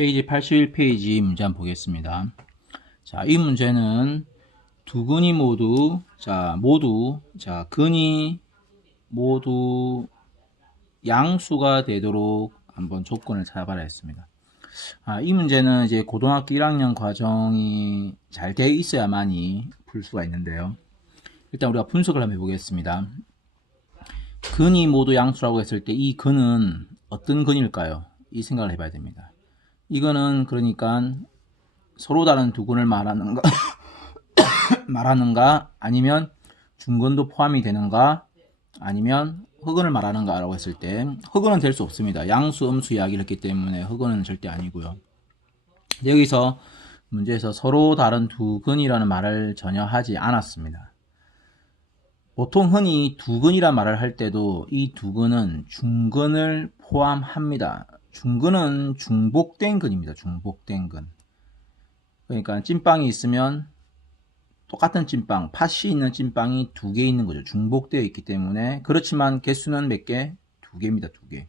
페이지 81페이지 문제 한번 보겠습니다. 자, 이 문제는 두 근이 모두, 근이 모두 양수가 되도록 한번 조건을 찾아봐라 했습니다. 이 문제는 이제 고등학교 1학년 과정이 잘 돼 있어야만이 풀 수가 있는데요. 일단 우리가 분석을 한번 해보겠습니다. 근이 모두 양수라고 했을 때 이 근은 어떤 근일까요? 이 생각을 해봐야 됩니다. 이거는 그러니까 서로 다른 두 근을 말하는가 아니면 중근도 포함이 되는가 아니면 흑은을 말하는가 라고 했을 때 흑은은 될 수 없습니다. 양수 음수 이야기를 했기 때문에 흑은은 절대 아니고요. 여기서 문제에서 서로 다른 두 근이라는 말을 전혀 하지 않았습니다. 보통 흔히 두 근이란 말을 할 때도 이 두 근은 중근을 포함합니다. 중근은 중복된 근입니다. 중복된 근. 그러니까 찐빵이 있으면 똑같은 찐빵, 팥이 있는 찐빵이 두 개 있는 거죠. 중복되어 있기 때문에. 그렇지만 개수는 몇 개? 두 개입니다. 두 개.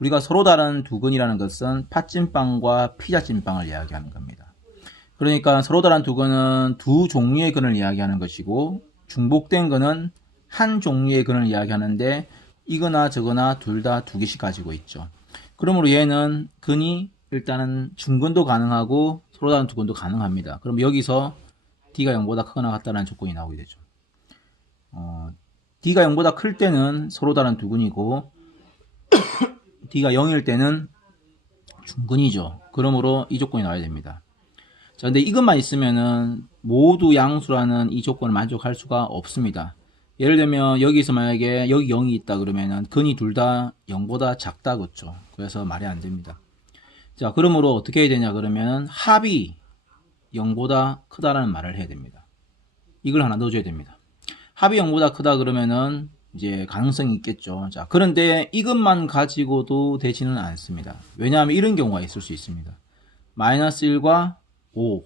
우리가 서로 다른 두 근이라는 것은 팥찐빵과 피자찐빵을 이야기하는 겁니다. 그러니까 서로 다른 두 근은 두 종류의 근을 이야기하는 것이고 중복된 근은 한 종류의 근을 이야기하는데 이거나 저거나 둘 다 두 개씩 가지고 있죠. 그러므로 얘는 근이 일단은 중근도 가능하고 서로 다른 두 근도 가능합니다. 그럼 여기서 D가 0보다 크거나 같다는 조건이 나오게 되죠. D가 0보다 클 때는 서로 다른 두 근이고 D가 0일 때는 중근이죠. 그러므로 이 조건이 나와야 됩니다. 자, 근데 이것만 있으면은 모두 양수라는 이 조건을 만족할 수가 없습니다. 예를 들면 여기서 만약에 여기 0이 있다 그러면은 근이 둘 다 0보다 작다 그렇죠. 그래서 말이 안 됩니다. 자, 그러므로 어떻게 해야 되냐 그러면 합이 0보다 크다라는 말을 해야 됩니다. 이걸 하나 넣어줘야 됩니다. 합이 0보다 크다 그러면은 이제 가능성이 있겠죠. 자, 그런데 이것만 가지고도 되지는 않습니다. 왜냐하면 이런 경우가 있을 수 있습니다. 마이너스 1과 5.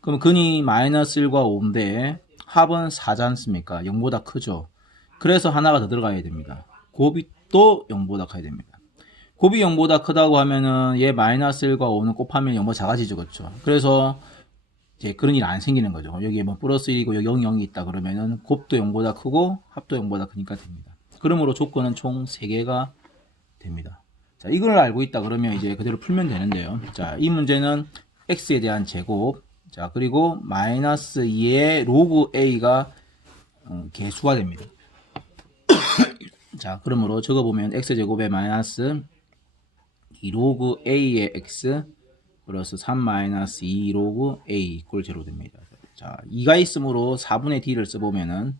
그럼 근이 마이너스 1과 5인데 합은 4지 않습니까? 0보다 크죠. 그래서 하나가 더 들어가야 됩니다. 곱이 또 0보다 커야 됩니다. 곱이 0보다 크다고 하면은 얘 마이너스 1과 5는 곱하면 0보다 작아지죠. 그렇죠. 그래서 이제 그런 일이 안 생기는 거죠. 여기 뭐 플러스 1이고 여기 0, 0이 있다 그러면은 곱도 0보다 크고 합도 0보다 크니까 됩니다. 그러므로 조건은 총 3개가 됩니다. 자, 이걸 알고 있다 그러면 이제 그대로 풀면 되는데요. 자, 이 문제는 x에 대한 제곱, 자, 그리고 마이너스 2의 로그 a가 개수가 됩니다. 자, 그러므로 적어보면 x제곱에 마이너스 2 로그 a의 x 플러스 3 마이너스 2 로그 a 이꼴 제로 됩니다. 자, 2가 있으므로 4분의 d를 써보면은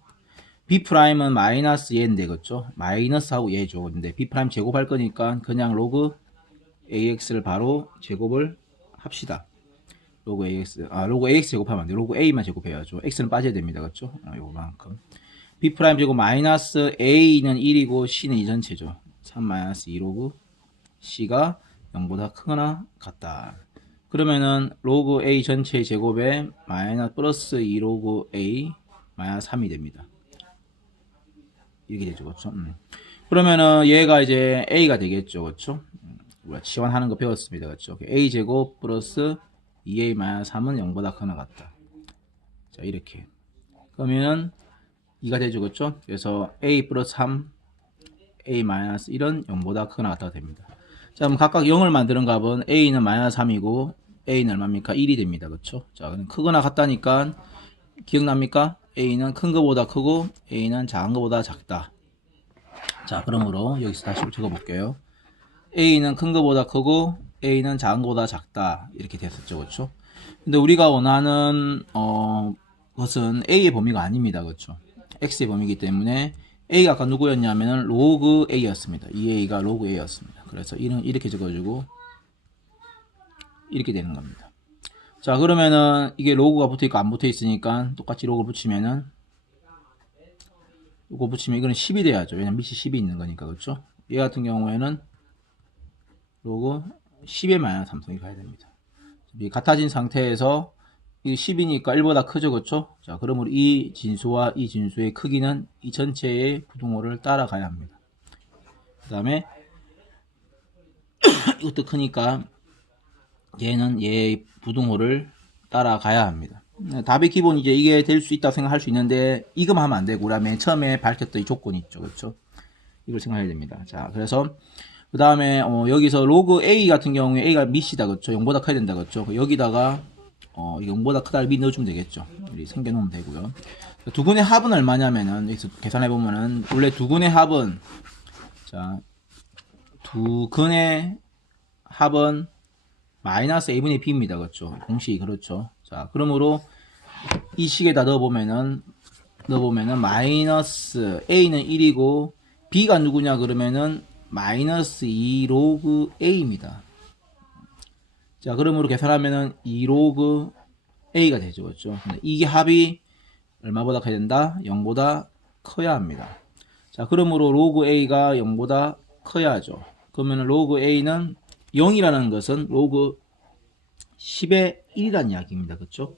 b'은 마이너스 얘인데 그렇죠? 마이너스하고 얘죠. 근데 b' 제곱할 거니까 그냥 로그 ax를 바로 제곱을 합시다. 로그 ax, 로그 ax 제곱하면 안 돼요. 로그 a만 제곱해야죠. x는 빠져야 됩니다. 그렇죠? 요만큼. b' 제곱 마이너스 a는 1이고 c는 2 전체죠. 3 마이너스 2 로그 c가 0보다 크거나 같다. 그러면은 로그 a 전체 제곱에 마이너스 플러스 2 로그 a 마이너스 3이 됩니다. 이렇게 되죠. 그렇죠? 그러면은 얘가 이제 a가 되겠죠. 그렇죠? 우리가 치환하는 거 배웠습니다. 그렇죠? a 제곱 플러스 2a-3은 0보다 크거나 같다. 자, 이렇게. 그러면 2가 되죠. 그렇죠? 그래서 a 플러스 3, a-1은 0보다 크거나 같다가 됩니다. 자, 그럼 각각 0을 만드는 값은 a는 마이너스 3이고 a는 얼마입니까? 1이 됩니다. 그렇죠? 자, 그럼 크거나 같다니까 기억납니까? a는 큰 거보다 크고 a는 작은 거보다 작다. 자, 그러므로 여기서 다시 적어볼게요. a는 큰 거보다 크고 a는 작은 거보다 작다. 이렇게 됐었죠. 그렇죠? 근데 우리가 원하는 것은 a의 범위가 아닙니다. 그렇죠? x의 범위이기 때문에 a가 아까 누구였냐면은 로그 a였습니다. 2a가 로그 a였습니다. 그래서 이렇게 적어주고 이렇게 되는 겁니다. 자, 그러면은 이게 로그가 붙어있고 안 붙어있으니까 똑같이 로그 붙이면은 이거 붙이면 이거는 10이 돼야죠. 왜냐면 밑이 10이 있는 거니까. 그렇죠? 얘 같은 경우에는 로그 10의 마이너스 3성이 가야 됩니다. 같아진 상태에서 이 10이니까 1보다 크죠. 그렇죠? 자, 그러므로 이 진수와 이 진수의 크기는 이 전체의 부등호를 따라가야 합니다. 그 다음에 이것도 크니까 얘는 얘의 부등호를 따라가야 합니다. 답의 기본 이제 이게 될 수 있다고 생각할 수 있는데 이거만 하면 안 되고 우리가 맨 처음에 밝혔던 이 조건이 있죠. 그렇죠? 이걸 생각해야 됩니다. 자, 그래서 그 다음에 여기서 로그 A 같은 경우에 A가 밑이다. 그렇죠? 0보다 커야 된다. 그렇죠? 여기다가 0보다 크다를 밑 넣어주면 되겠죠. 우리 생겨놓으면 되고요. 두근의 합은 얼마냐면은 여기서 계산해보면은 원래 두근의 합은 자 두근의 합은 마이너스 a분의 b입니다. 그렇죠? 공식이 그렇죠. 자, 그러므로 이 식에다 넣어보면은 마이너스 a는 1이고 b가 누구냐 그러면은 마이너스 2 로그 a입니다. 자, 그러므로 계산하면은 2 로그 a가 되죠. 그렇죠? 근데 이게 합이 얼마보다 커야 된다? 0보다 커야 합니다. 자, 그러므로 로그 a가 0보다 커야죠. 그러면 로그 a는 0이라는 것은 로그 10의 1이라는 이야기입니다. 그렇죠?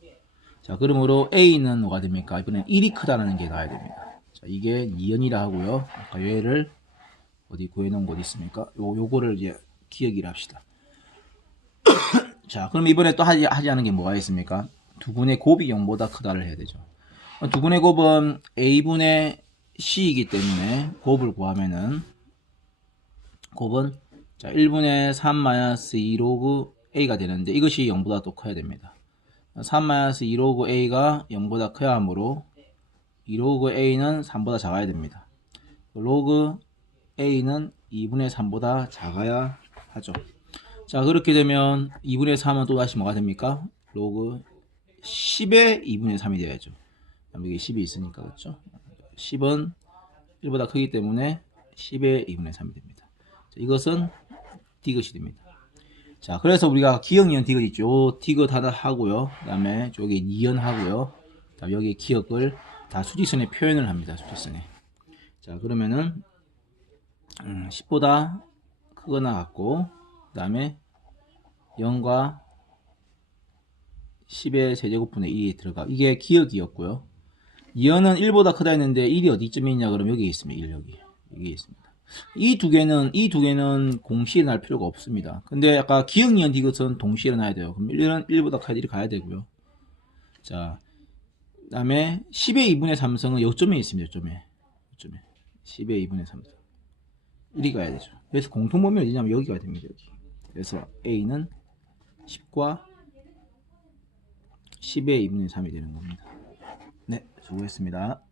자, 그러므로 a는 뭐가 됩니까? 이번엔 1이 크다는 게 나와야 됩니다. 자, 이게 니은이라 하고요. 아까 얘를 어디 구해놓은 곳 있습니까? 요거를 이제 기억을 합시다. 자, 그럼 이번에 또 하지 않은 게 뭐가 있습니까? 두근의 곱이 0보다 크다를 해야 되죠. 두근의 곱은 a분의 c이기 때문에 곱을 구하면은 곱은 자 1분의 3-2 로그 a가 되는데 이것이 0보다 또 커야 됩니다. 3-2 로그 a가 0보다 커야 하므로 2 로그 a는 3보다 작아야 됩니다. 로그 a는 2분의 3보다 작아야 하죠. 자, 그렇게 되면 2분의 3은 또 다시 뭐가 됩니까? 로그 10의 2분의 3이 되어야죠. 여기 10이 있으니까 그렇죠? 10은 1보다 크기 때문에 10의 2분의 3이 됩니다. 자, 이것은 디귿이 됩니다. 자, 그래서 우리가 기억, 니은, 디귿 있죠. 디귿 하나 하고요. 그 다음에 여기 니은 하고요. 그 다음에 여기 기억을 다 수직선에 표현을 합니다. 수직선에. 자, 그러면은 10보다 크거나 같고 그 다음에 0과 10의 세제곱분의 1이 들어가. 이게 기억이었고요. 니은은 1보다 크다 했는데 1이 어디쯤에 있냐 그러면 여기 있습니다. 1 여기 있습니다. 이 두 개는 공시에 날 필요가 없습니다. 근데 아까 기억, 니은, 디귿은 동시에 놔야 돼요. 그럼 1보다 커야 1이 가야 되고요. 자, 그 다음에 10의 2분의 3승은 요점에 있습니다. 요점에 10의 2분의 3승 1이 가야 되죠. 그래서 공통범위 어디냐면 여기가 됩니다. 여기. 그래서 A는 10과 10의 2분의 3이 되는 겁니다. 네, 수고했습니다.